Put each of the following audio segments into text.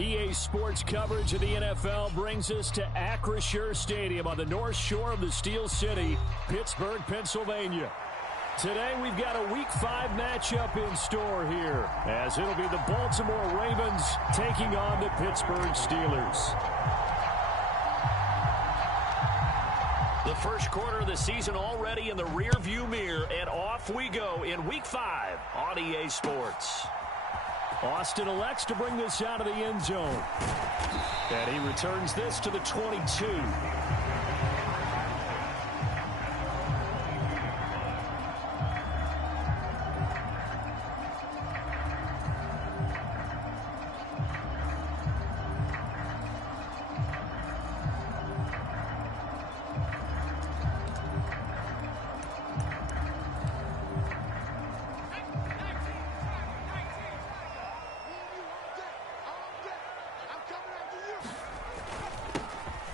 EA Sports coverage of the NFL brings us to Acrisure Stadium on the north shore of the Steel City, Pittsburgh, Pennsylvania. Today we've got a Week 5 matchup in store here, as it'll be the Baltimore Ravens taking on the Pittsburgh Steelers. The first quarter of the season already in the rearview mirror, and off we go in Week 5 on EA Sports. Austin elects to bring this out of the end zone. And he returns this to the 22.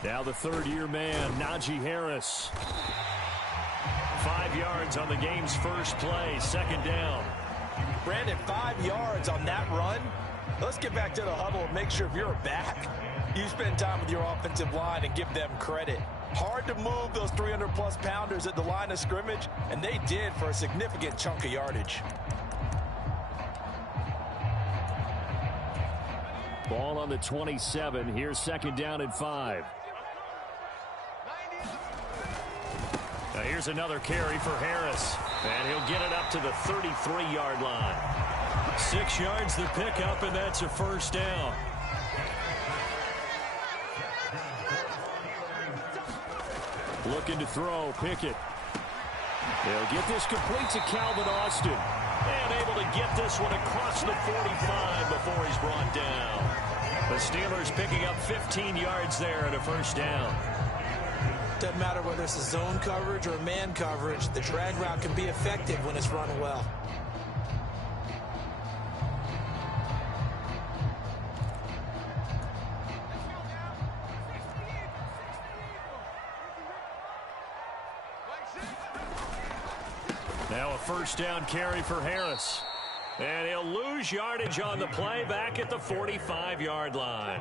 Now the third-year man, Najee Harris. 5 yards on the game's first play, second down. Brandon, 5 yards on that run. Let's get back to the huddle and make sure if you're a back, you spend time with your offensive line and give them credit. Hard to move those 300-plus pounders at the line of scrimmage, and they did for a significant chunk of yardage. Ball on the 27. Here's second down and 5. Now here's another carry for Harris, and he'll get it up to the 33-yard line. 6 yards the pickup, and that's a first down. Looking to throw, Pickett. They'll get this complete to Calvin Austin, and able to get this one across the 45 before he's brought down. The Steelers picking up 15 yards there and a first down. Doesn't matter whether it's a zone coverage or a man coverage, the drag route can be effective when it's run well. Now a first down carry for Harris. And he'll lose yardage on the play back at the 45-yard line.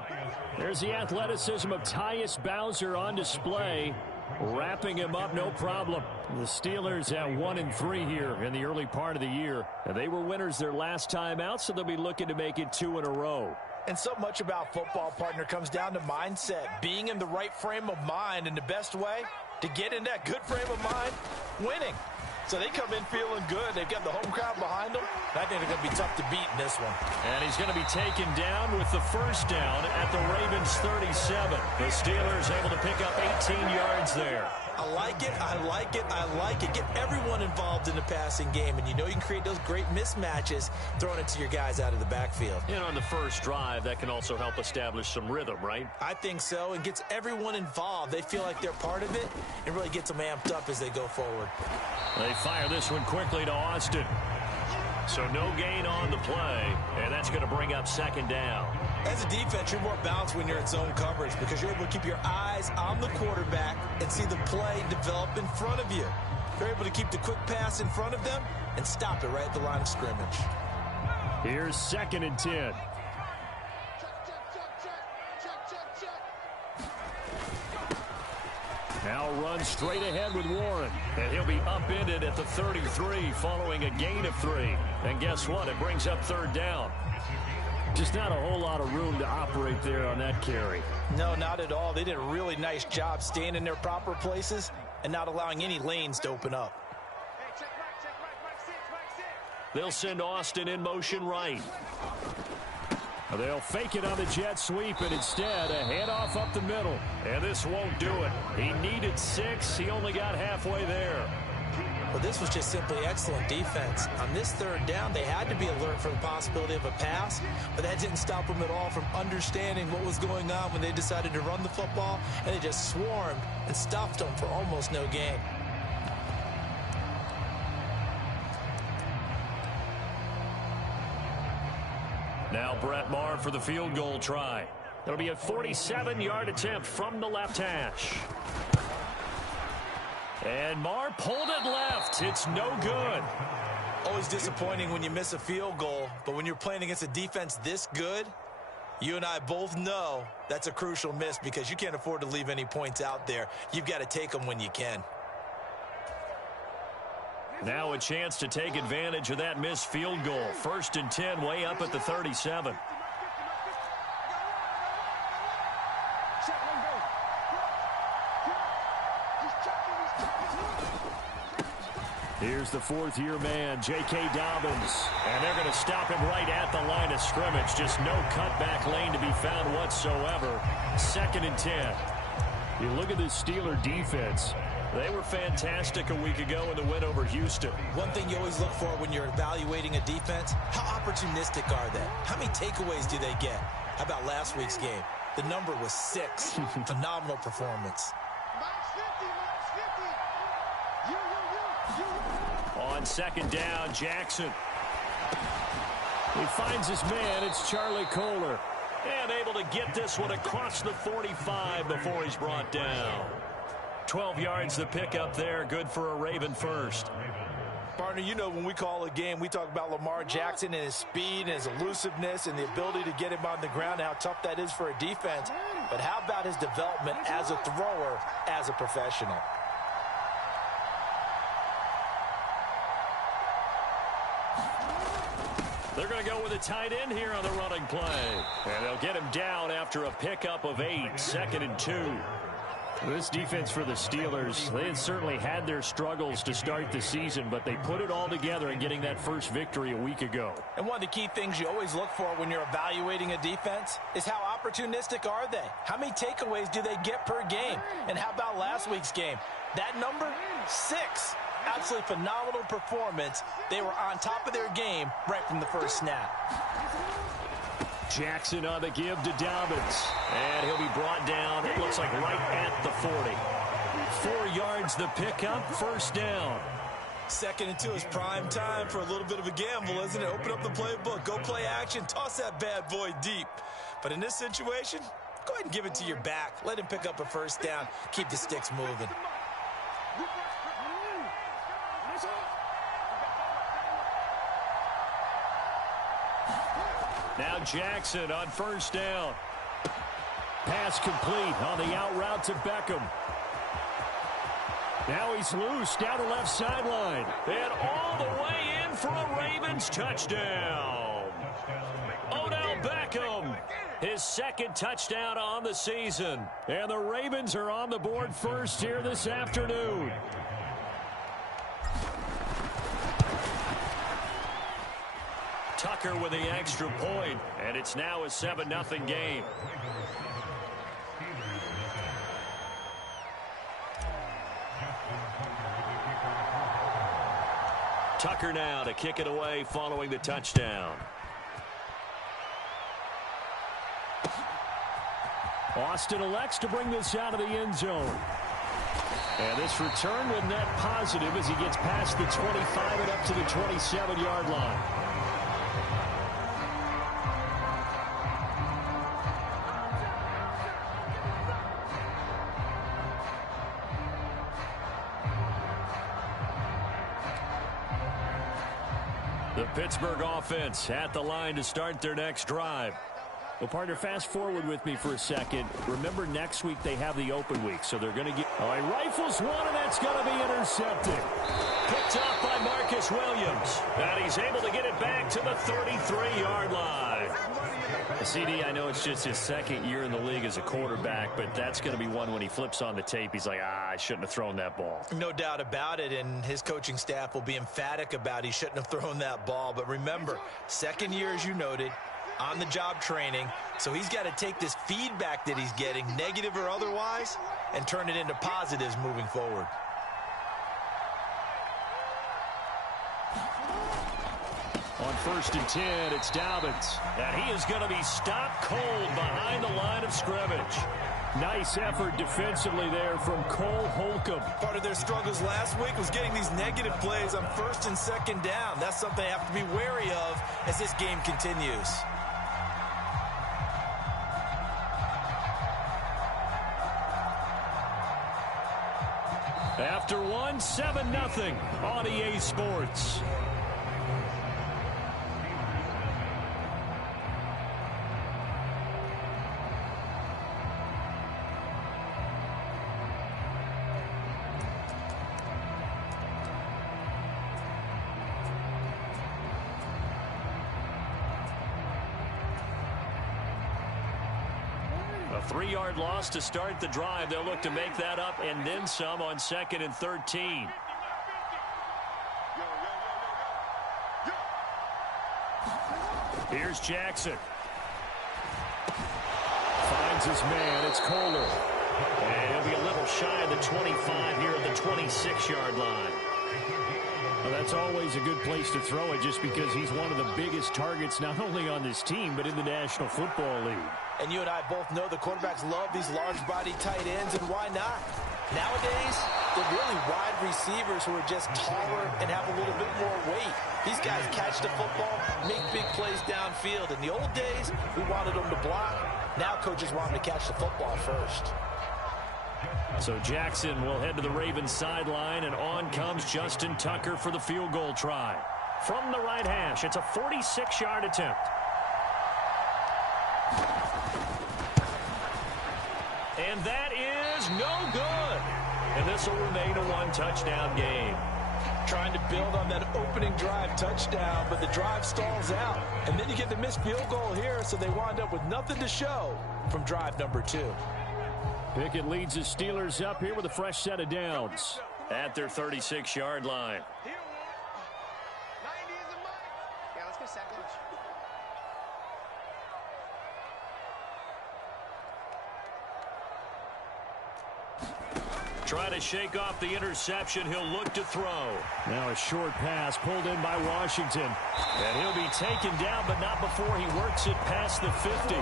There's the athleticism of Tyus Bowser on display. Wrapping him up, no problem. The Steelers at 1-3 here in the early part of the year. And they were winners their last time out, so they'll be looking to make it 2 in a row. And so much about football, partner, comes down to mindset. Being in the right frame of mind, and the best way to get in that good frame of mind, winning. So they come in feeling good. They've got the home crowd behind them. I think they're going to be tough to beat in this one. And he's going to be taken down with the first down at the Ravens 37. The Steelers able to pick up 18 yards there. I like it, I like it, I like it. Get everyone involved in the passing game, and you know you can create those great mismatches throwing it to your guys out of the backfield. And on the first drive, that can also help establish some rhythm, right? I think so, and gets everyone involved. They feel like they're part of it, and really gets them amped up as they go forward. They fire this one quickly to Austin. So no gain on the play, and that's going to bring up second down. As a defense, you're more balanced when you're in zone coverage because you're able to keep your eyes on the quarterback and see the play develop in front of you. You're able to keep the quick pass in front of them and stop it right at the line of scrimmage. Here's second and 10. Now runs straight ahead with Warren, and he'll be upended at the 33 following a gain of 3. And guess what? It brings up third down. Just not a whole lot of room to operate there on that carry. No, not at all. They did a really nice job staying in their proper places and not allowing any lanes to open up. They'll send Austin in motion right. They'll fake it on the jet sweep, and instead a handoff up the middle. And this won't do it. He needed 6. He only got halfway there. But this was just simply excellent defense. On this third down, they had to be alert for the possibility of a pass, but that didn't stop them at all from understanding what was going on when they decided to run the football, and they just swarmed and stuffed them for almost no gain. Now Brett Maher for the field goal try. It'll be a 47-yard attempt from the left hash. And Maher pulled it left. It's no good. Always disappointing when you miss a field goal, but when you're playing against a defense this good, You and I both know that's a crucial miss because you can't afford to leave any points out there. You've got to take them when you can. Now a chance to take advantage of that missed field goal. 1st and 10, way up at the 37. Here's the 4th-year man, J.K. Dobbins. And they're going to stop him right at the line of scrimmage. Just no cutback lane to be found whatsoever. 2nd and 10. You look at this Steeler defense. They were fantastic a week ago in the win over Houston. One thing you always look for when you're evaluating a defense, how opportunistic are they? How many takeaways do they get? How about last week's game? The number was 6. Phenomenal performance. On 2nd down, Jackson. He finds his man. It's Charlie Kolar. And able to get this one across the 45 before he's brought down. 12 yards the pickup there. Good for a Raven first. Partner, you know when we call a game, we talk about Lamar Jackson and his speed and his elusiveness and the ability to get him on the ground and how tough that is for a defense. But how about his development as a thrower, as a professional? They're going to go with a tight end here on the running play. And they'll get him down after a pickup of 8. 2nd and 2. This defense for the Steelers, they had certainly had their struggles to start the season, but they put it all together in getting that first victory a week ago. And one of the key things you always look for when you're evaluating a defense is how opportunistic are they? How many takeaways do they get per game? And how about last week's game? That number, 6. Absolutely phenomenal performance. They were on top of their game right from the first snap. Jackson on the give to Dobbins. And he'll be brought down, it looks like right at the 40. 4 yards the pickup, 1st down. 2nd and 2 is prime time for a little bit of a gamble, isn't it? Open up the playbook, go play action, toss that bad boy deep. But in this situation, go ahead and give it to your back. Let him pick up a 1st down. Keep the sticks moving. Now Jackson on 1st down. Pass complete on the out route to Beckham. Now he's loose down the left sideline. And all the way in for a Ravens touchdown. Odell Beckham, his 2nd touchdown on the season. And the Ravens are on the board first here this afternoon. Tucker with the extra point, and it's now a 7-0 game. Tucker now to kick it away following the touchdown. Austin elects to bring this out of the end zone. And this return with net positive as he gets past the 25 and up to the 27-yard line. The Pittsburgh offense at the line to start their next drive. Well, partner, fast forward with me for a second. Remember, next week they have the open week, so they're going to get... Oh, he rifles one, and that's going to be intercepted. Picked up by Marcus Williams. And he's able to get it back to the 33-yard line. CD, I know it's just his 2nd year in the league as a quarterback, but that's going to be one when he flips on the tape. He's like, I shouldn't have thrown that ball. No doubt about it, and his coaching staff will be emphatic about he shouldn't have thrown that ball. But remember, 2nd year, as you noted, on-the-job training, so he's got to take this feedback that he's getting, negative or otherwise, and turn it into positives moving forward. On 1st and 10, it's Dobbins. And he is going to be stopped cold behind the line of scrimmage. Nice effort defensively there from Cole Holcomb. Part of their struggles last week was getting these negative plays on 1st and 2nd down. That's something they have to be wary of as this game continues. After one, 7-0 on EA Sports. A 3-yard loss to start the drive. They'll look to make that up and then some on 2nd and 13. Here's Jackson. Finds his man. It's Kohler. And he'll be a little shy of the 25 here at the 26-yard line. Well, that's always a good place to throw it just because he's one of the biggest targets not only on this team but in the National Football League. And you and I both know the quarterbacks love these large-body tight ends, and why not? Nowadays, they're really wide receivers who are just taller and have a little bit more weight. These guys catch the football, make big plays downfield. In the old days, we wanted them to block. Now coaches want them to catch the football first. So Jackson will head to the Ravens sideline, and on comes Justin Tucker for the field goal try. From the right hash, it's a 46-yard attempt. And that is no good. And this will remain a one-touchdown game. Trying to build on that opening drive touchdown, but the drive stalls out. And then you get the missed field goal here, so they wind up with nothing to show from drive number 2. Pickett leads the Steelers up here with a fresh set of downs at their 36-yard line. Try to shake off the interception. He'll look to throw. Now a short pass pulled in by Washington. And he'll be taken down, but not before he works it past the 50.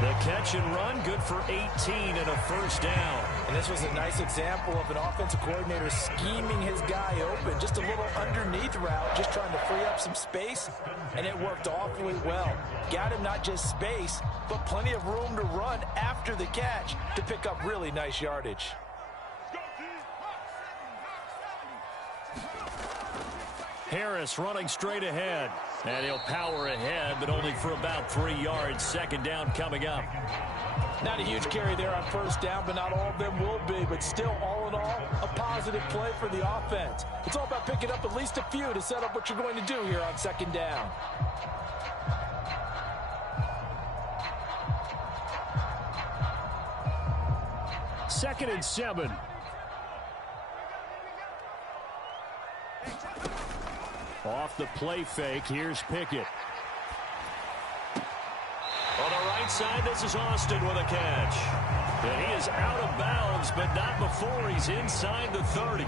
The catch and run, good for 18 and a first down. And this was a nice example of an offensive coordinator scheming his guy open. Just a little underneath route, just trying to free up some space. And it worked awfully well. Got him not just space, but plenty of room to run after the catch to pick up really nice yardage. Harris running straight ahead. And he'll power ahead, but only for about 3 yards. Second down coming up. Not a huge carry there on first down, but not all of them will be. But still, all in all, a positive play for the offense. It's all about picking up at least a few to set up what you're going to do here on second down. Second and 7. Off the play fake, here's Pickett. On the right side, this is Austin with a catch. And he is out of bounds, but not before he's inside the 30.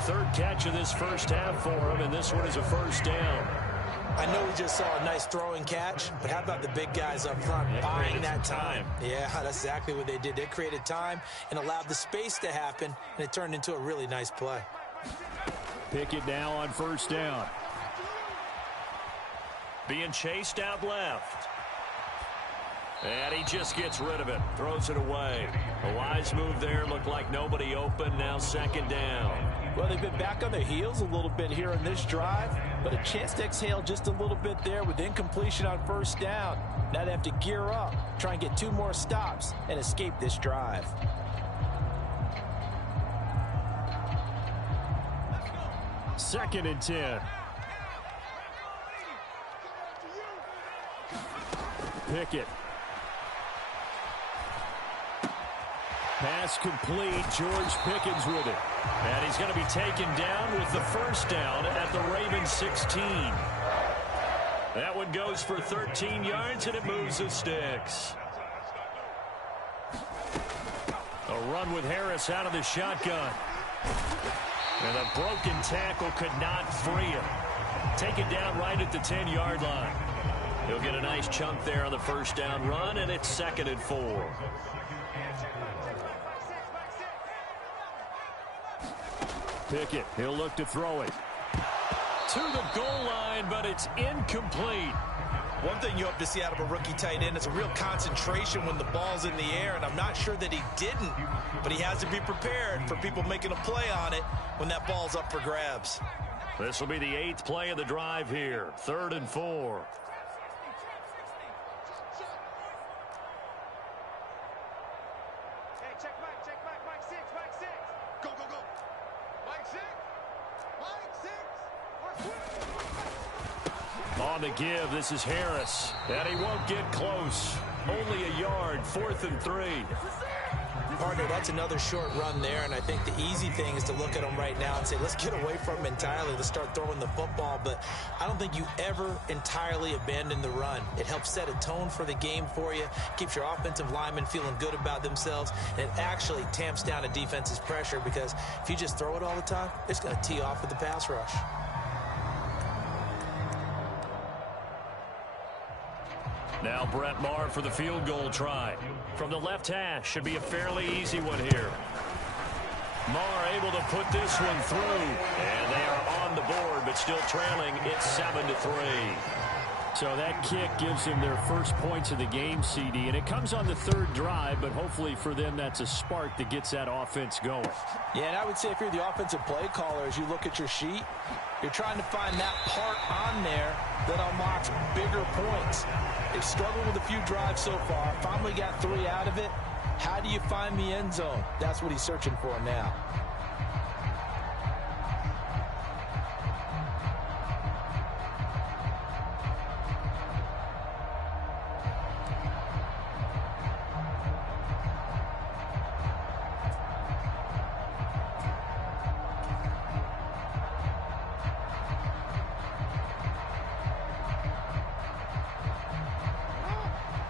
Third catch of this first half for him, and this one is a first down. I know we just saw a nice throwing catch, but how about the big guys up front buying that time? Yeah, that's exactly what they did. They created time and allowed the space to happen, and it turned into a really nice play. Pickett now on first down. Being chased out left. And he just gets rid of it. Throws it away. A wise move there. Looked like nobody open. Now second down. Well, they've been back on their heels a little bit here in this drive, but a chance to exhale just a little bit there with incompletion on first down. Now they have to gear up, try and get 2 more stops, and escape this drive. Second and 10. Pickett. Pass complete. George Pickens with it. And he's going to be taken down with the first down at the Ravens 16. That one goes for 13 yards, and it moves the sticks. A run with Harris out of the shotgun. And a broken tackle could not free him. Taken down right at the 10-yard line. He'll get a nice chunk there on the first down run, and it's second and 4. Pickett, he'll look to throw it. To the goal line, but it's incomplete. One thing you hope to see out of a rookie tight end is a real concentration when the ball's in the air, and I'm not sure that he didn't, but he has to be prepared for people making a play on it when that ball's up for grabs. This will be the 8th play of the drive here. 3rd and 4. Hey, check Mike 6. Go. Mike 6. On the give, this is Harris. And he won't get close. Only a yard, 4th and 3. Partner, that's another short run there, and I think the easy thing is to look at him right now and say, let's get away from him entirely. Let's start throwing the football, but I don't think you ever entirely abandon the run. It helps set a tone for the game for you, keeps your offensive linemen feeling good about themselves, and it actually tamps down a defense's pressure because if you just throw it all the time, it's going to tee off with the pass rush. Now Brett Maher for the field goal try. From the left hash, should be a fairly easy one here. Maher able to put this one through. And they are on the board, but still trailing. It's 7-3. So that kick gives them their first points of the game, CD. And it comes on the 3rd drive, but hopefully for them that's a spark that gets that offense going. Yeah, and I would say if you're the offensive play caller, as you look at your sheet, you're trying to find that part on there that unlocks bigger points. They've struggled with a few drives so far. Finally got 3 out of it. How do you find the end zone? That's what he's searching for now.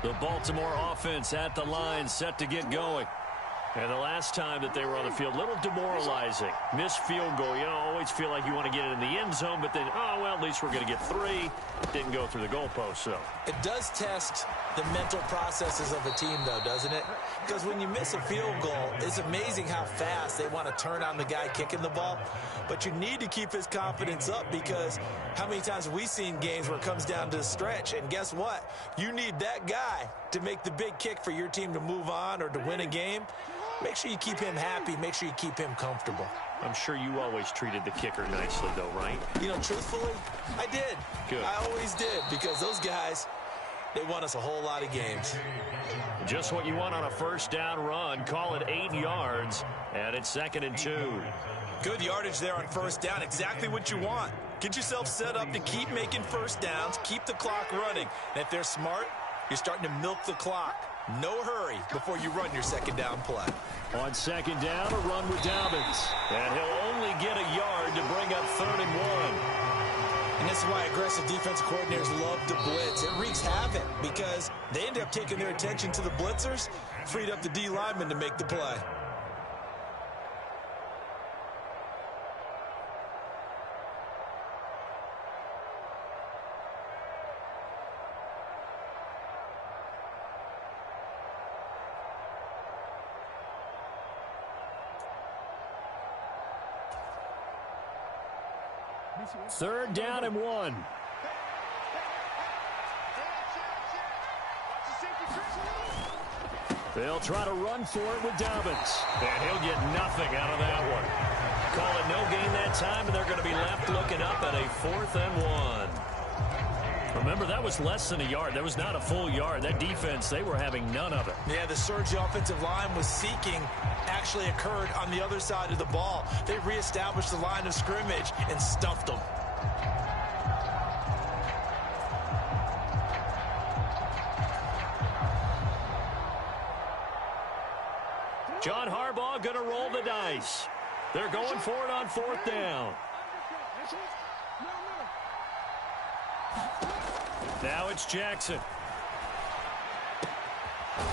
The Baltimore offense at the line, set to get going. And the last time that they were on the field, a little demoralizing. Missed field goal. You know, always feel like you want to get it in the end zone, but then, oh, well, at least we're going to get 3. Didn't go through the goalpost, so. It does test the mental processes of a team, though, doesn't it? Because when you miss a field goal, it's amazing how fast they want to turn on the guy kicking the ball. But you need to keep his confidence up because how many times have we seen games where it comes down to the stretch? And guess what? You need that guy to make the big kick for your team to move on or to win a game. Make sure you keep him happy. Make sure you keep him comfortable. I'm sure you always treated the kicker nicely, though, right? You know, truthfully, I did. Good. I always did because those guys, they won us a whole lot of games. Just what you want on a first down run. Call it 8 yards, and it's 2nd and 2. Good yardage there on first down. Exactly what you want. Get yourself set up to keep making first downs, keep the clock running. And if they're smart, you're starting to milk the clock. No hurry before you run your second down play. On 2nd down, a run with Dobbins. And he'll only get a yard to bring up 3rd and 1. And this is why aggressive defensive coordinators love to blitz. It wreaks havoc because they end up taking their attention to the blitzers, freed up the D lineman to make the play. Third down and 1. They'll try to run for it with Dobbins. And he'll get nothing out of that one. Call it no gain that time, and they're going to be left looking up at a 4th and 1. Remember, that was less than a yard. That was not a full yard. That defense, they were having none of it. Yeah, the surge the offensive line was seeking actually occurred on the other side of the ball. They reestablished the line of scrimmage and stuffed them. John Harbaugh going to roll the dice. They're going for it on 4th down. Now it's Jackson.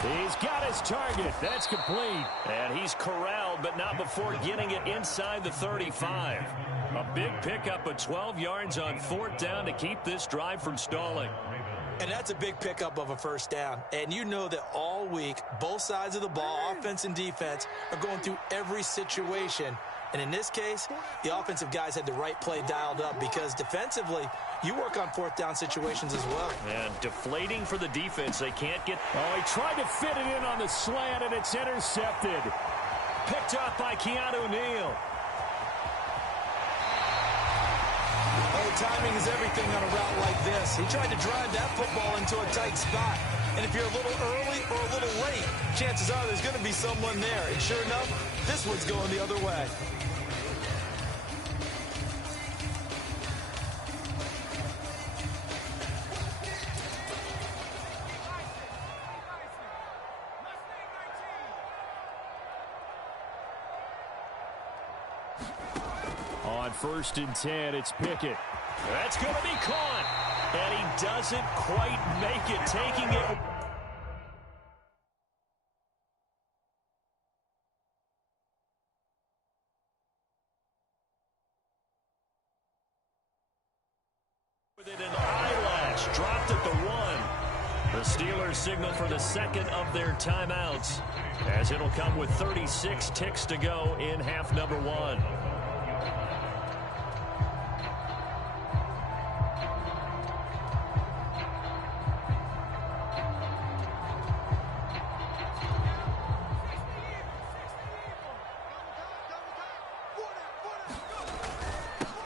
He's got his target. That's complete. And he's corralled, but not before getting it inside the 35. A big pickup of 12 yards on 4th down to keep this drive from stalling. And that's a big pickup of a first down. And you know that all week, both sides of the ball, offense and defense, are going through every situation. And in this case, the offensive guys had the right play dialed up because defensively, you work on 4th down situations as well. And deflating for the defense. They can't get... Oh, he tried to fit it in on the slant, and it's intercepted. Picked up by Keanu Neal. Oh, timing is everything on a route like this. He tried to drive that football into a tight spot. And if you're a little early or a little late, chances are there's going to be someone there. And sure enough, this one's going the other way. On 1st and 10, it's Pickett. That's going to be caught. And he doesn't quite make it, taking it. With it an eyelash, dropped at the 1. The Steelers signal for the second of their timeouts, as it'll come with 36 ticks to go in half number 1.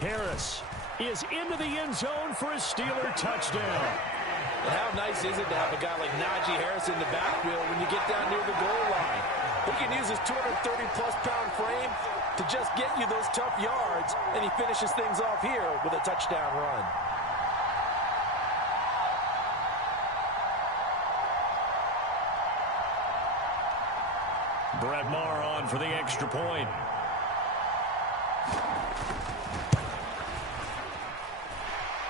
Harris is into the end zone for a Steeler touchdown. And how nice is it to have a guy like Najee Harris in the backfield when you get down near the goal line? He can use his 230-plus pound frame to just get you those tough yards, and he finishes things off here with a touchdown run. Brett Maher on for the extra point.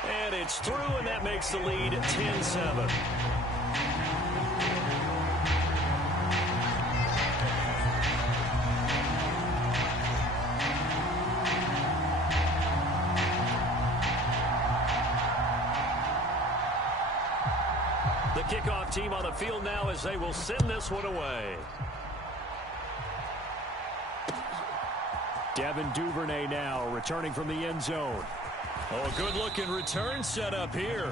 And it's through, and that makes the lead 10-7. The kickoff team on the field now as they will send this one away. Devin Duvernay now returning from the end zone. Oh, a good-looking return set up here.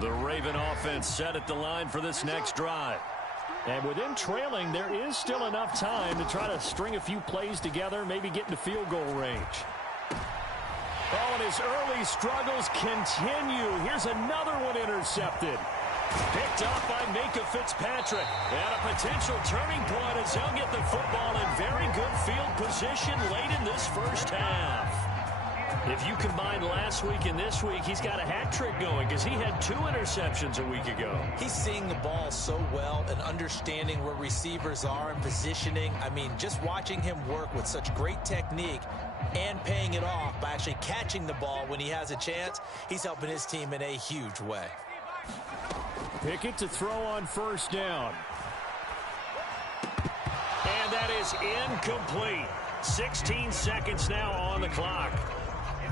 The Raven offense set at the line for this next drive. And with them trailing, there is still enough time to try to string a few plays together, maybe get into field goal range. Oh, and his early struggles continue. Here's another one intercepted. Picked up by Minkah Fitzpatrick. And a potential turning point as he'll get the football in very good field position late in this first half. If you combine last week and this week, he's got a hat trick going because he had 2 interceptions a week ago. He's seeing the ball so well and understanding where receivers are and positioning. I mean, just watching him work with such great technique and paying it off by actually catching the ball when he has a chance, he's helping his team in a huge way. Pickett to throw on first down. And that is incomplete. 16 seconds now on the clock.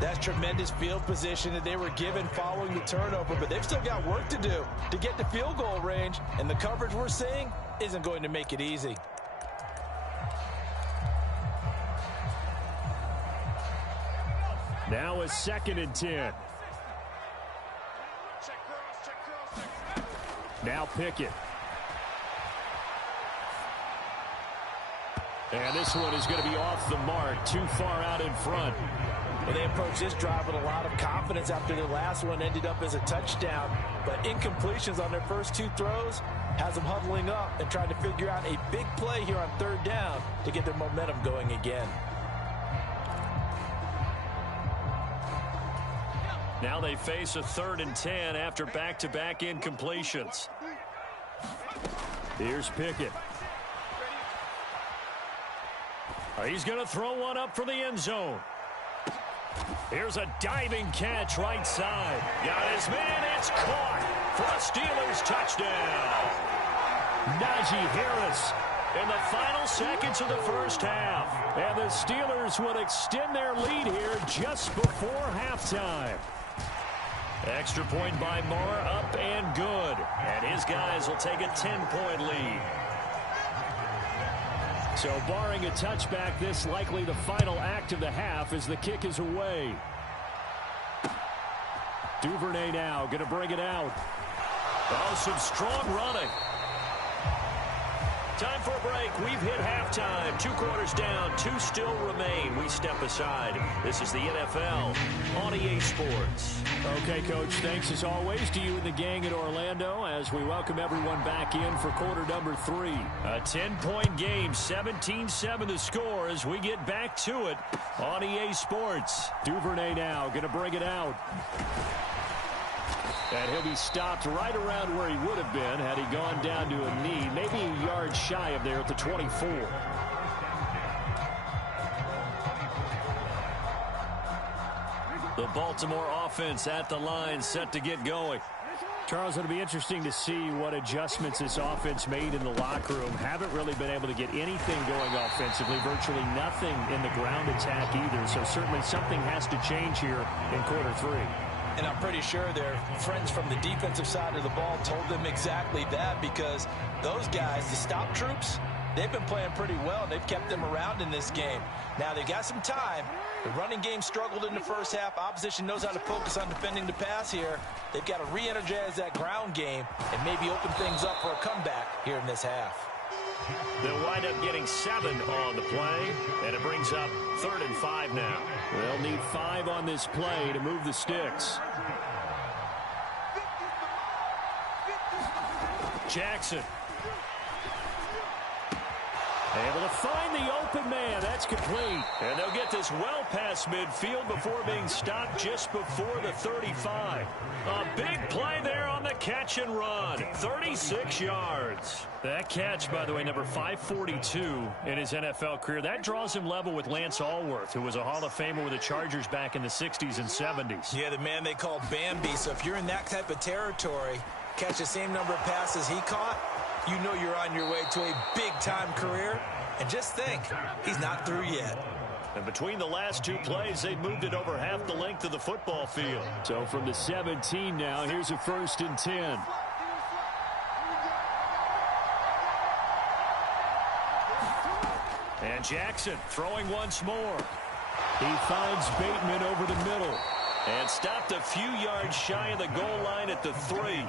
That's tremendous field position that they were given following the turnover, but they've still got work to do to get to field goal range, and the coverage we're seeing isn't going to make it easy. Now a 2nd and 10. Now Pickett. And this one is going to be off the mark, too far out in front. Well, they approached this drive with a lot of confidence after their last one ended up as a touchdown. But incompletions on their first 2 throws has them huddling up and trying to figure out a big play here on 3rd down to get their momentum going again. Now they face a 3rd and 10 after back-to-back incompletions. Here's Pickett. He's going to throw one up for the end zone. Here's a diving catch right side. Got his man. It's caught for a Steelers touchdown. Najee Harris in the final seconds of the first half. And the Steelers would extend their lead here just before halftime. Extra point by Maher, up and good. And his guys will take a 10-point lead. So barring a touchback, this likely the final act of the half as the kick is away. Duvernay now going to bring it out. Oh, some strong running. Time for a break. We've hit halftime. 2 quarters down. 2 still remain. We step aside. This is the NFL on EA Sports. Okay, Coach, thanks as always to you and the gang at Orlando as we welcome everyone back in for quarter number 3. A 10-point game, 17-7 the score as we get back to it on EA Sports. Duvernay now going to bring it out. And he'll be stopped right around where he would have been had he gone down to a knee, maybe a yard shy of there at the 24. The Baltimore offense at the line, set to get going. Charles, it'll be interesting to see what adjustments this offense made in the locker room. Haven't really been able to get anything going offensively, virtually nothing in the ground attack either. So certainly something has to change here in quarter 3. And I'm pretty sure their friends from the defensive side of the ball told them exactly that, because those guys, the stop troops, they've been playing pretty well, and they've kept them around in this game. Now, they've got some time. The running game struggled in the first half. Opposition knows how to focus on defending the pass here. They've got to re-energize that ground game and maybe open things up for a comeback here in this half. They'll wind up getting 7 on the play, and it brings up 3rd and 5 now. They'll need 5 on this play to move the sticks. Jackson. Able to find the open man. That's complete. And they'll get this well past midfield before being stopped just before the 35. A big play there on the catch and run. 36 yards. That catch, by the way, number 542 in his NFL career. That draws him level with Lance Allworth, who was a Hall of Famer with the Chargers back in the 60s and 70s. Yeah, the man they called Bambi. So if you're in that type of territory, catch the same number of passes he caught, you know you're on your way to a big-time career. And just think, he's not through yet. And between the last 2 plays, they've moved it over half the length of the football field. So from the 17 now, here's a 1st and 10. And Jackson throwing once more. He finds Bateman over the middle. And stopped a few yards shy of the goal line at the 3.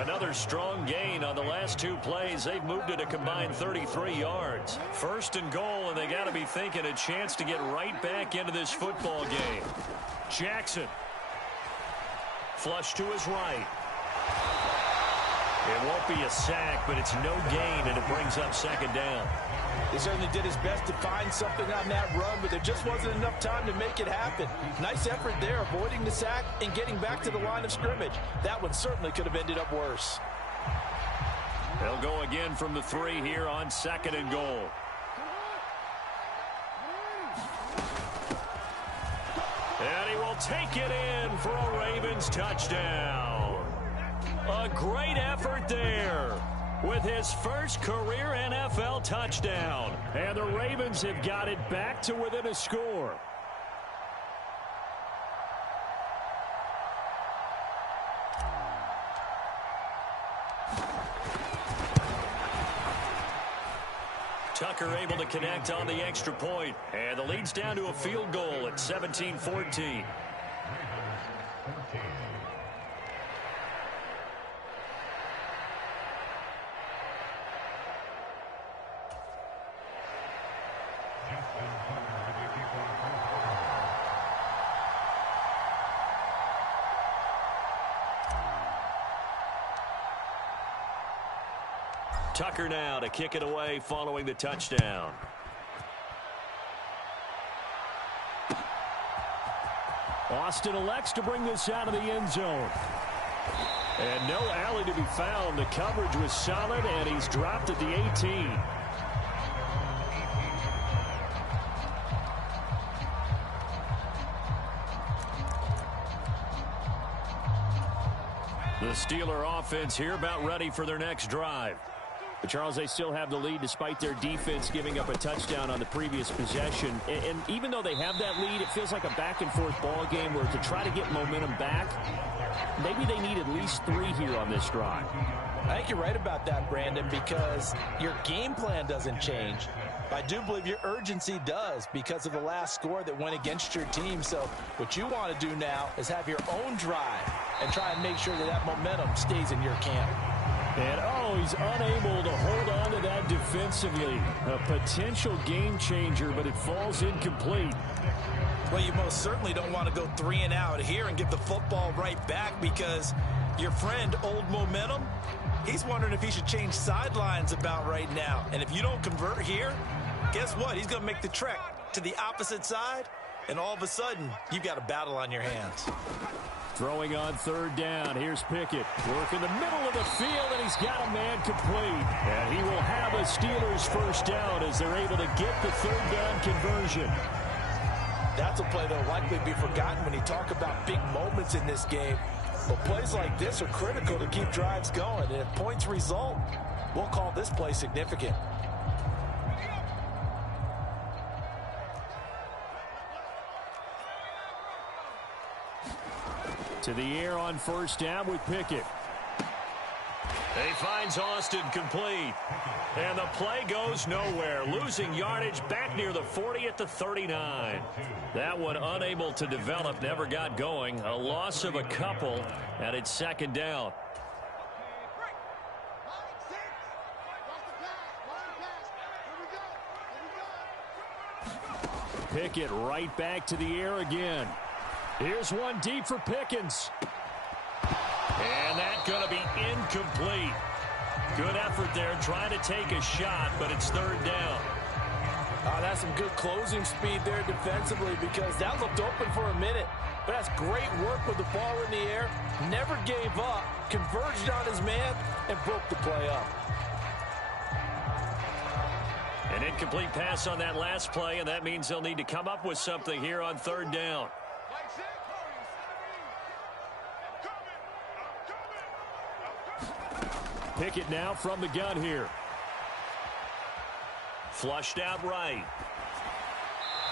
Another strong gain on the last 2 plays. They've moved it a combined 33 yards. 1st and goal, and they got to be thinking a chance to get right back into this football game. Jackson. Flush to his right. It won't be a sack, but it's no gain, and it brings up 2nd down. He certainly did his best to find something on that run, but there just wasn't enough time to make it happen. Nice effort there, avoiding the sack and getting back to the line of scrimmage. That one certainly could have ended up worse. They'll go again from the 3 here on 2nd and goal. And he will take it in for a Ravens touchdown. A great effort there with his first career NFL touchdown. And the Ravens have got it back to within a score. Tucker able to connect on the extra point. And the lead's down to a field goal at 17-14. Tucker now to kick it away following the touchdown. Austin elects to bring this out of the end zone. And no alley to be found. The coverage was solid, and he's dropped at the 18. The Steeler offense here about ready for their next drive. But Charles, they still have the lead despite their defense giving up a touchdown on the previous possession. And even though they have that lead, it feels like a back-and-forth ball game where to try to get momentum back, maybe they need at least 3 here on this drive. I think you're right about that, Brandon, because your game plan doesn't change. I do believe your urgency does because of the last score that went against your team. So what you want to do now is have your own drive and try and make sure that that momentum stays in your camp. And, oh, he's unable to hold on to that defensively. A potential game changer, but it falls incomplete. Well, you most certainly don't want to go 3 and out here and get the football right back, because your friend, Old Momentum, he's wondering if he should change sidelines about right now. And if you don't convert here, guess what? He's going to make the trek to the opposite side, and all of a sudden, you've got a battle on your hands. Throwing on 3rd down. Here's Pickett. Work in the middle of the field, and he's got a man complete. And he will have a Steelers 1st down as they're able to get the 3rd down conversion. That's a play that will likely be forgotten when you talk about big moments in this game. But plays like this are critical to keep drives going. And if points result, we'll call this play significant. To the air on 1st down with Pickett. He finds Austin complete. And the play goes nowhere. Losing yardage back near the 40 at the 39. That one unable to develop, never got going. A loss of a couple, and it's 2nd down. Pickett right back to the air again. Here's one deep for Pickens. And that's going to be incomplete. Good effort there trying to take a shot, but it's 3rd down. That's some good closing speed there defensively, because that looked open for a minute. But that's great work with the ball in the air. Never gave up, converged on his man, and broke the play up. An incomplete pass on that last play, and that means they'll need to come up with something here on 3rd down. Pickett now from the gun here. Flushed out right.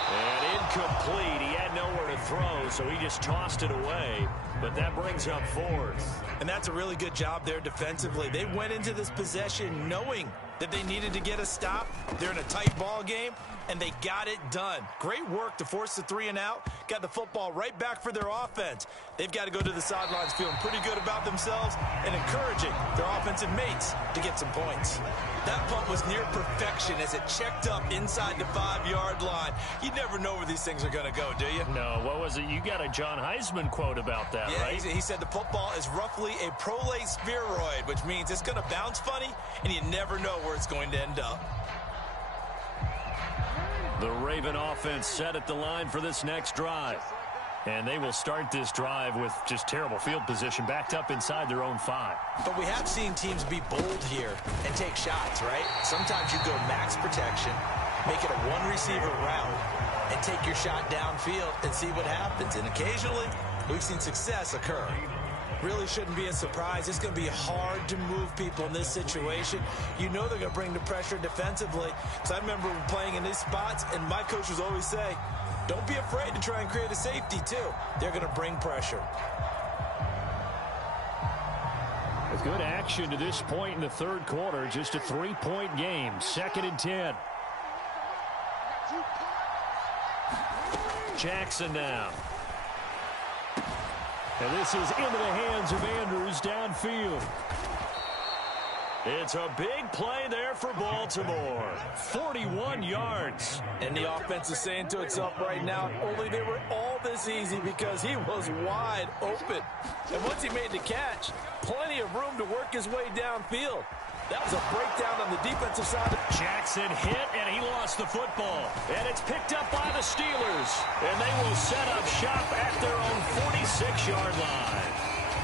And incomplete. He had nowhere to throw, so he just tossed it away. But that brings up 4th. And that's a really good job there defensively. They went into this possession knowing that they needed to get a stop. They're in a tight ball game, and they got it done. Great work to force the 3 and out. Got the football right back for their offense. They've got to go to the sidelines feeling pretty good about themselves and encouraging their offensive mates to get some points. That punt was near perfection as it checked up inside the 5-yard line. You never know where these things are going to go, do you? No, what was it? You got a John Heisman quote about that, yeah, right? He said the football is roughly a prolate spheroid, which means it's going to bounce funny, and you never know where it's going to end up. The Raven offense set at the line for this next drive. And they will start this drive with just terrible field position, backed up inside their own 5. But we have seen teams be bold here and take shots, right? Sometimes you go max protection, make it a 1-receiver route, and take your shot downfield and see what happens. And occasionally, we've seen success occur. Really shouldn't be a surprise. It's going to be hard to move people in this situation. You know they're going to bring the pressure defensively. So I remember playing in these spots, and my coaches always say, don't be afraid to try and create a safety, too. They're going to bring pressure. With good action to this point in the 3rd quarter, just a 3-point game, 2nd and 10. Jackson now. And this is into the hands of Andrews downfield. It's a big play there for Baltimore. 41 yards. And the offense is saying to itself right now, only they were all this easy because he was wide open. And once he made the catch, plenty of room to work his way downfield. That was a breakdown on the defensive side. Jackson hit, and he lost the football. And it's picked up by the Steelers. And they will set up shop at their own 46-yard line.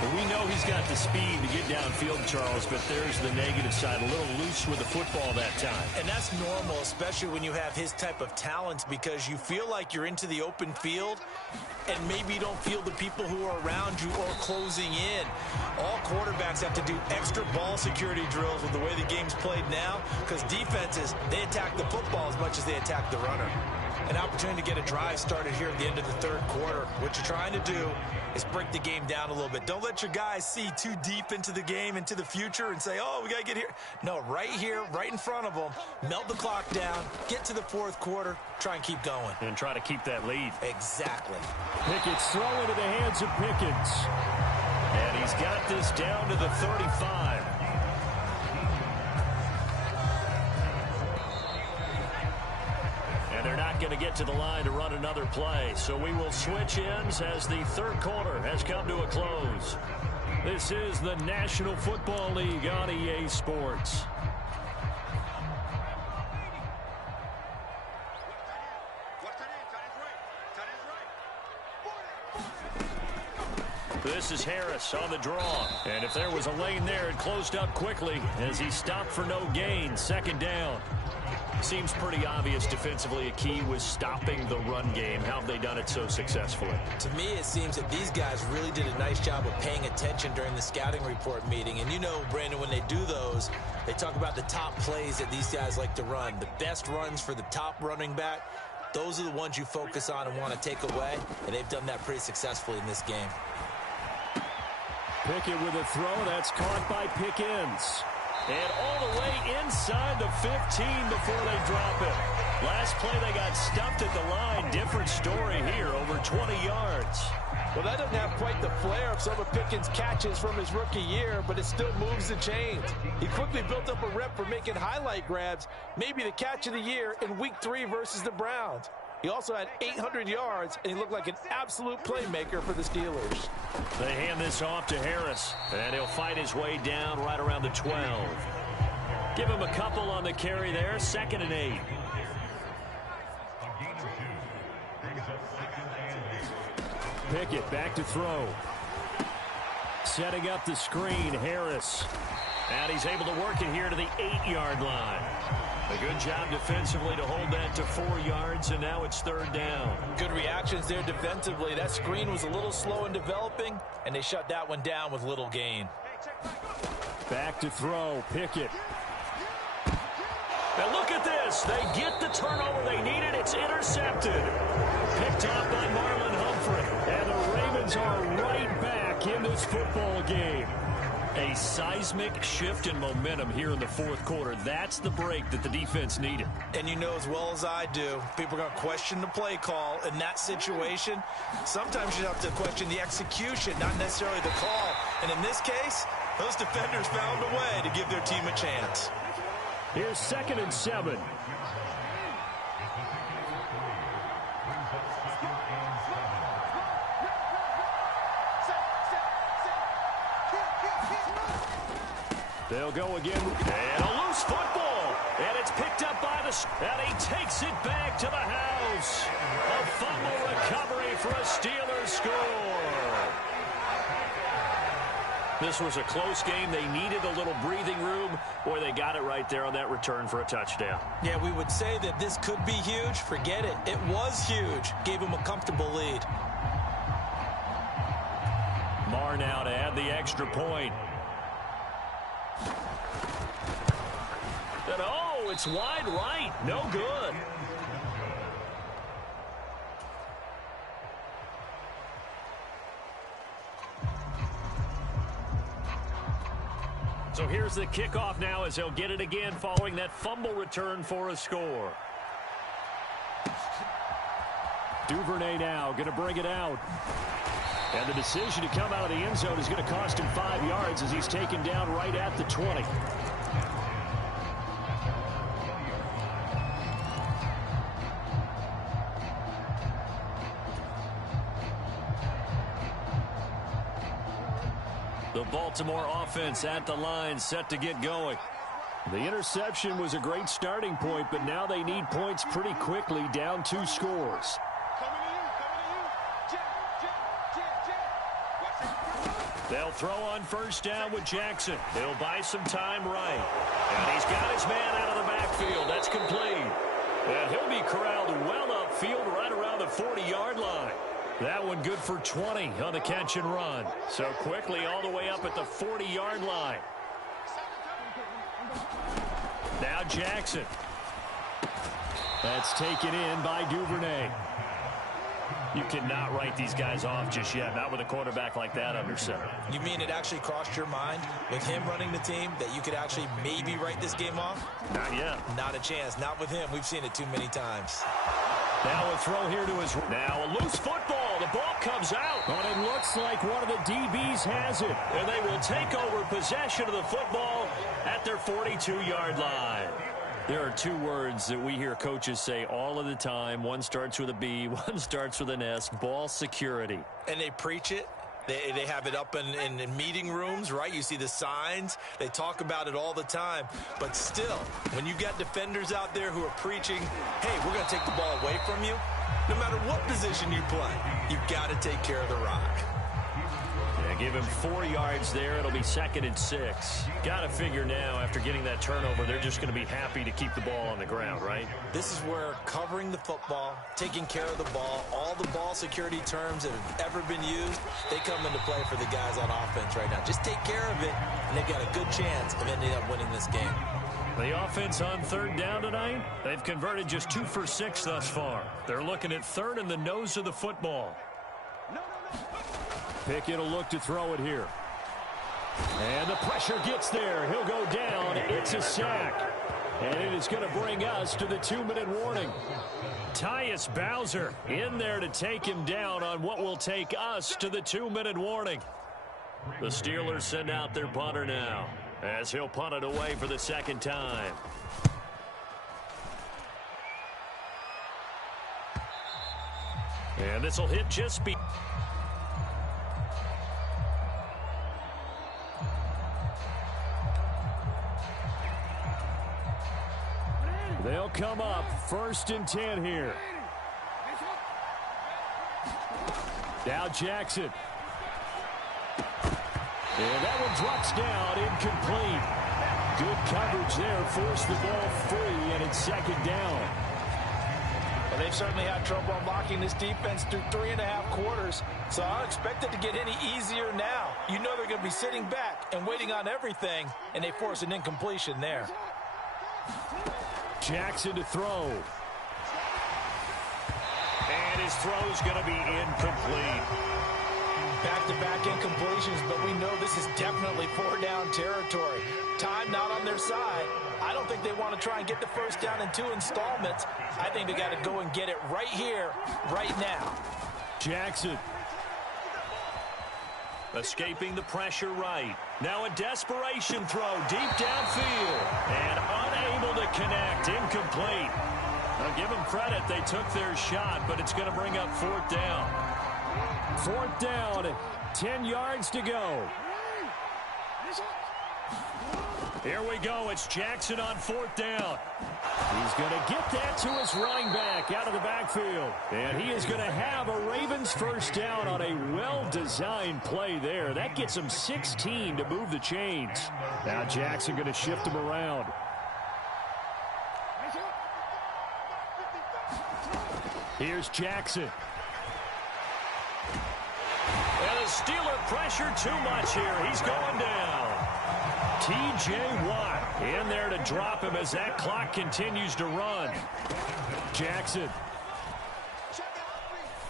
Well, we know he's got the speed to get downfield, Charles, but there's the negative side. A little loose with the football that time. And that's normal, especially when you have his type of talents, because you feel like you're into the open field and maybe you don't feel the people who are around you or closing in. All quarterbacks have to do extra ball security drills with the way the game's played now, because defenses, they attack the football as much as they attack the runner. An opportunity to get a drive started here at the end of the 3rd quarter. What you're trying to do is break the game down a little bit. Don't let your guys see too deep into the game, into the future, and say, oh, we got to get here. No, right here, right in front of them, melt the clock down, get to the 4th quarter, try and keep going. And try to keep that lead. Exactly. Pickett's throw into the hands of Pickens. And he's got this down to the 35. not going to get to the line to run another play. So we will switch ends as the third quarter has come to a close. This is the National Football League on EA Sports. This is Harris on the draw. And if there was a lane there, it closed up quickly as he stopped for no gain. Second down. Seems pretty obvious defensively a key was stopping the run game. How have they done it so successfully? To me, it seems that these guys really did a nice job of paying attention during the scouting report meeting. And you know, Brandon, when they do those, they talk about the top plays that these guys like to run. The best runs for the top running back, those are the ones you focus on and want to take away. And they've done that pretty successfully in this game. Pickett with a throw. That's caught by Pickens. And all the way inside the 15 before they drop it. Last play they got stuffed at the line. Different story here, over 20 yards. Well, that doesn't have quite the flair of some of Pickens' catches from his rookie year, but it still moves the chains. He quickly built up a rep for making highlight grabs, maybe the catch of the year in Week 3 versus the Browns. He also had 800 yards, and he looked like an absolute playmaker for the Steelers. They hand this off to Harris, and he'll fight his way down right around the 12. Give him a couple on the carry there, 2nd and 8. Pickett back to throw. Setting up the screen, Harris. And he's able to work it here to the 8-yard line. A good job defensively to hold that to 4 yards, and now it's 3rd down. Good reactions there defensively. That screen was a little slow in developing, and they shut that one down with little gain. Back to throw, Pickett. Now look at this. They get the turnover they needed. It's intercepted. Picked off by Marlon Humphrey. And the Ravens are right back in this football game. A seismic shift in momentum here in the 4th quarter. That's the break that the defense needed. And you know as well as I do, people are going to question the play call in that situation. Sometimes you have to question the execution, not necessarily the call. And in this case, those defenders found a way to give their team a chance. Here's 2nd and 7. They'll go again. And a loose football. And it's picked up by the... And he takes it back to the house. A fumble recovery for a Steelers score. This was a close game. They needed a little breathing room. Boy, they got it right there on that return for a touchdown. Yeah, we would say that this could be huge. Forget it. It was huge. Gave him a comfortable lead. Marr now to add the extra point. And oh, it's wide right. No good. So here's the kickoff now as they'll get it again following that fumble return for a score. Duvernay now going to bring it out. And the decision to come out of the end zone is going to cost him 5 yards as he's taken down right at the 20. The Baltimore offense at the line, set to get going. The interception was a great starting point, but now they need points pretty quickly, down 2 scores. They'll throw on 1st down with Jackson. He'll buy some time right. And he's got his man out of the backfield. That's complete. And he'll be corralled well upfield right around the 40-yard line. That one good for 20 on the catch and run. So quickly all the way up at the 40-yard line. Now Jackson. That's taken in by Duvernay. You cannot write these guys off just yet, not with a quarterback like that under center. You mean it actually crossed your mind with him running the team that you could actually maybe write this game off? Not yet. Not a chance. Not with him. We've seen it too many times. Now a throw here to his... Now a loose football. The ball comes out. But it looks like one of the DBs has it. And they will take over possession of the football at their 42-yard line. There are two words that we hear coaches say all of the time. One starts with a B, one starts with an S, ball security. And they preach it. They have it up in meeting rooms, right? You see the signs. They talk about it all the time. But still, when you got defenders out there who are preaching, hey, we're going to take the ball away from you, no matter what position you play, you've got to take care of the rock. Yeah, give him 4 yards there. It'll be 2nd and 6. Got to figure now, after getting that turnover, they're just going to be happy to keep the ball on the ground, right? This is where covering the football, taking care of the ball, all the ball security terms that have ever been used, they come into play for the guys on offense right now. Just take care of it, and they've got a good chance of ending up winning this game. The offense on 3rd down tonight, they've converted just 2 for 6 thus far. They're looking at 3rd and the nose of the football. Pickett will look to throw it here. And the pressure gets there. He'll go down. It's a sack. And it is going to bring us to the 2-minute warning. Tyus Bowser in there to take him down on what will take us to the 2-minute warning. The Steelers send out their punter now, as he'll punt it away for the 2nd time. And this will hit just be. They'll come up 1st and 10 here. Now Jackson. And that one drops down, incomplete. Good coverage there, forced the ball free, and it's 2nd down. Well, they've certainly had trouble unlocking this defense through 3.5 quarters, so I don't expect it to get any easier now. You know they're going to be sitting back and waiting on everything, and they force an incompletion there. Jackson to throw. And his throw's going to be incomplete. Back-to-back incompletions, but we know this is definitely 4-down territory. Time not on their side. I don't think they want to try and get the 1st down in 2 installments. I think they got to go and get it right here, right now. Jackson. Escaping the pressure right. Now a desperation throw deep downfield. And unable to connect. Incomplete. Now give them credit. They took their shot, but it's going to bring up 4th down. 4th down. 10 yards to go. Here we go. It's Jackson on 4th down. He's going to get that to his running back out of the backfield. And he is going to have a Ravens 1st down on a well-designed play there. That gets him 16 to move the chains. Now Jackson going to shift him around. Here's Jackson. And the Steeler pressure too much here. He's going down. T.J. Watt in there to drop him as that clock continues to run. Jackson.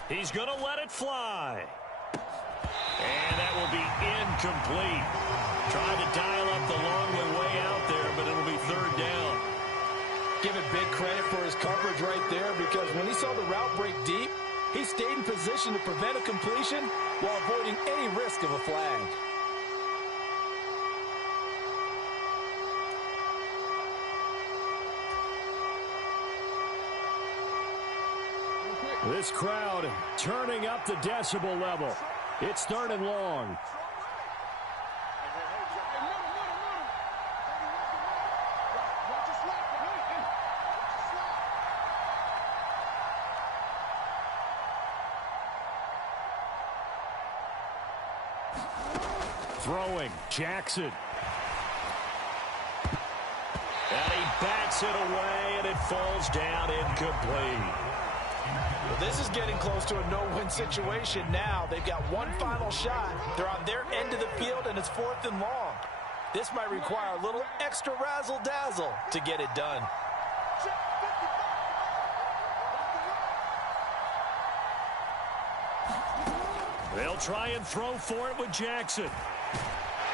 He's going to let it fly. And that will be incomplete. Trying to dial up the long way out there, but it'll be 3rd down. Give it big credit for his coverage right there, because when he saw the route break deep, he stayed in position to prevent a completion while avoiding any risk of a flag. This crowd turning up the decibel level. It's 3rd and long. Throwing, Jackson. And he bats it away, and it falls down incomplete. Well, this is getting close to a no-win situation now. They've got one final shot. They're on their end of the field, and it's 4th and long. This might require a little extra razzle-dazzle to get it done. They'll try and throw for it with Jackson.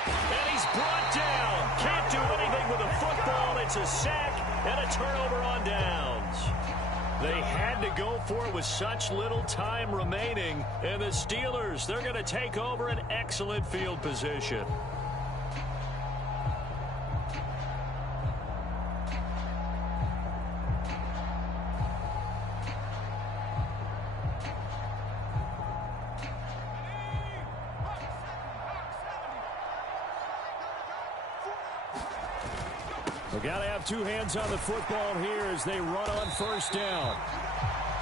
And he's brought down. Can't do anything with a football. It's a sack and a turnover on downs. They had to go for it with such little time remaining. And the Steelers, they're going to take over an excellent field position. We got to have two hands on the football here as they run on first down.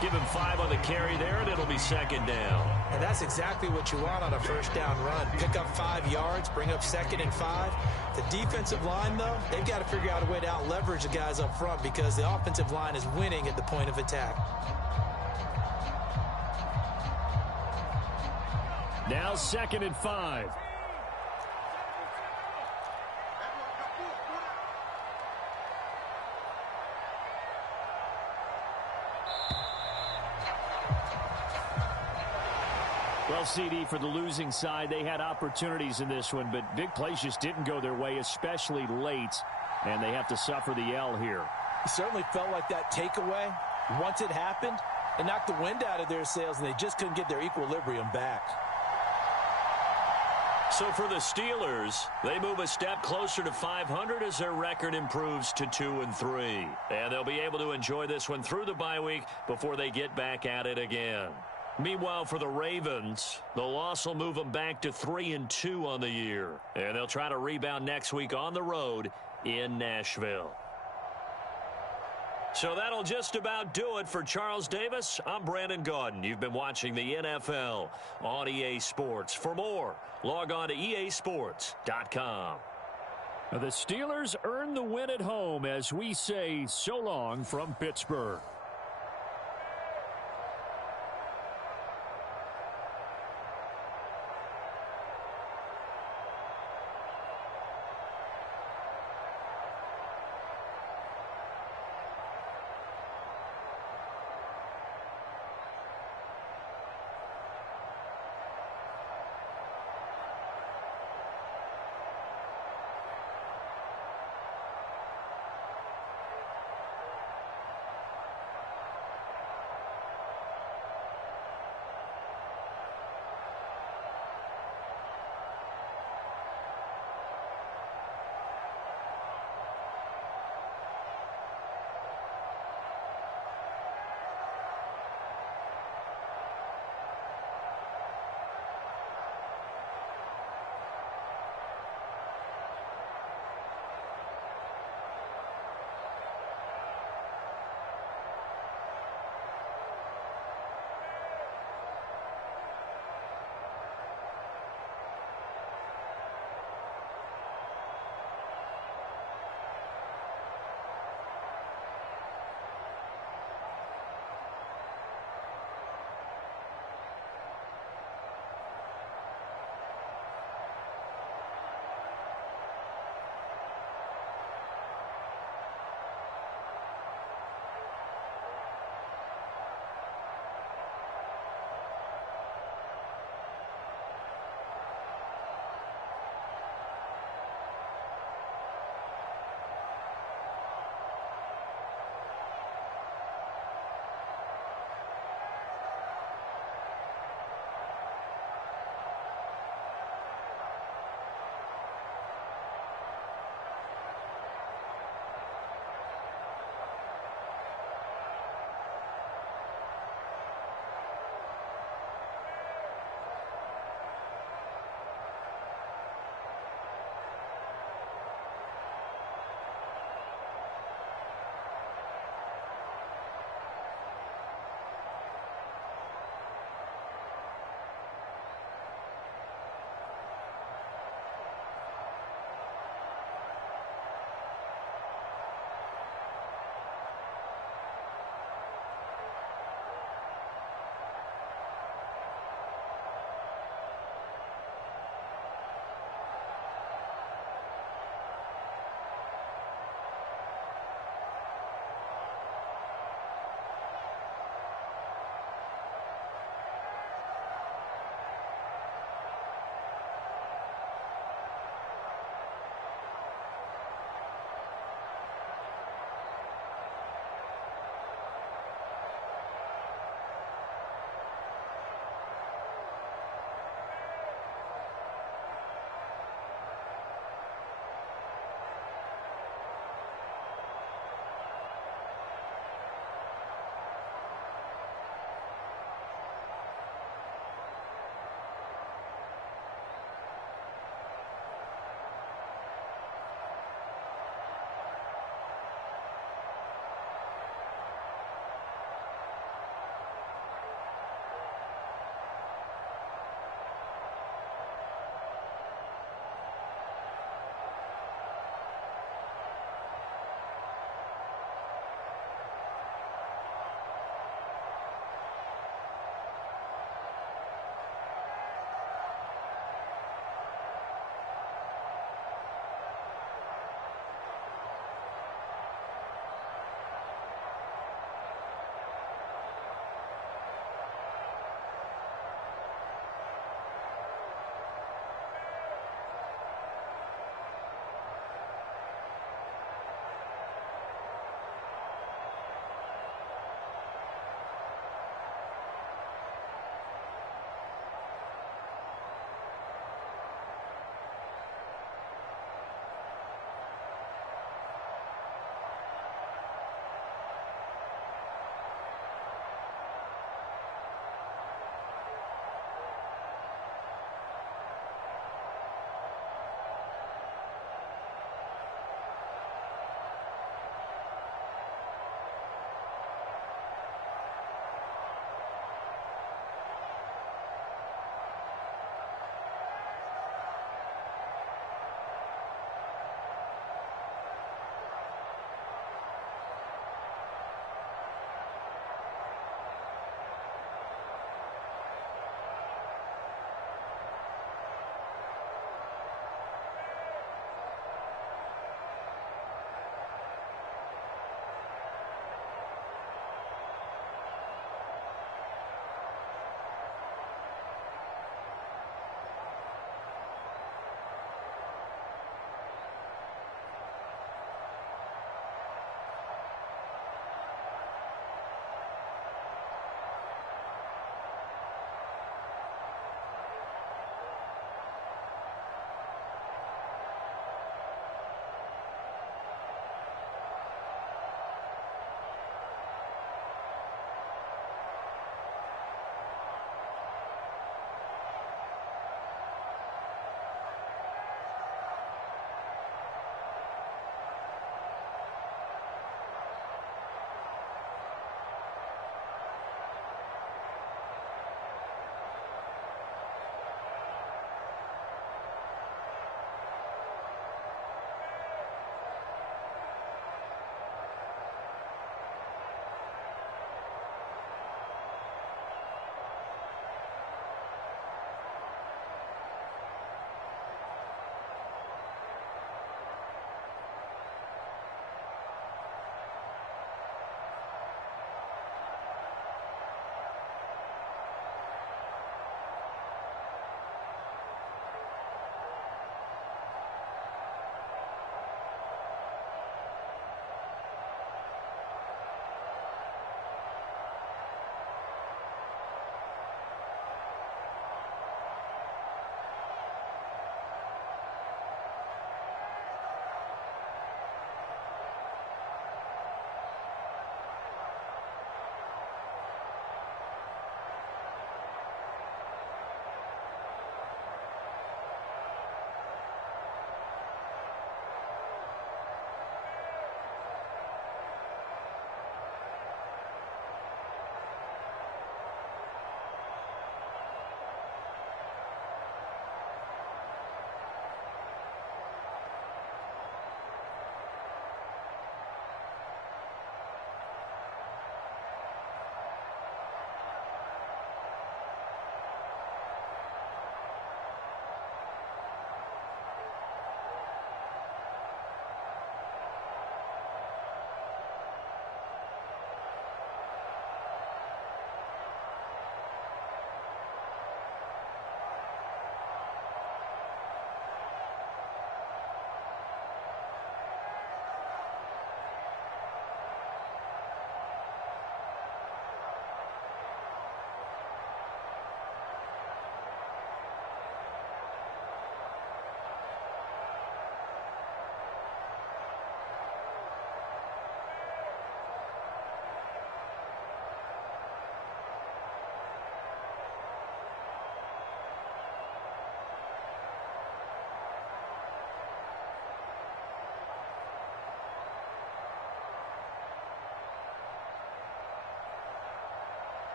Give him 5 on the carry there, and it'll be second down. And that's exactly what you want on a first down run. Pick up 5 yards, bring up 2nd and 5. The defensive line, though, they've got to figure out a way to out-leverage the guys up front because the offensive line is winning at the point of attack. Now 2nd and 5. Well, CD, for the losing side, they had opportunities in this one, but big plays just didn't go their way, especially late, and they have to suffer the L here. It certainly felt like that takeaway, once it happened, it knocked the wind out of their sails, and they just couldn't get their equilibrium back. So for the Steelers, they move a step closer to 500 as their record improves to 2-3. And they'll be able to enjoy this one through the bye week before they get back at it again. Meanwhile, for the Ravens, the loss will move them back to 3-2 on the year. And they'll try to rebound next week on the road in Nashville. So that'll just about do it for Charles Davis. I'm Brandon Gaudin. You've been watching the NFL on EA Sports. For more, log on to easports.com. The Steelers earn the win at home as we say so long from Pittsburgh.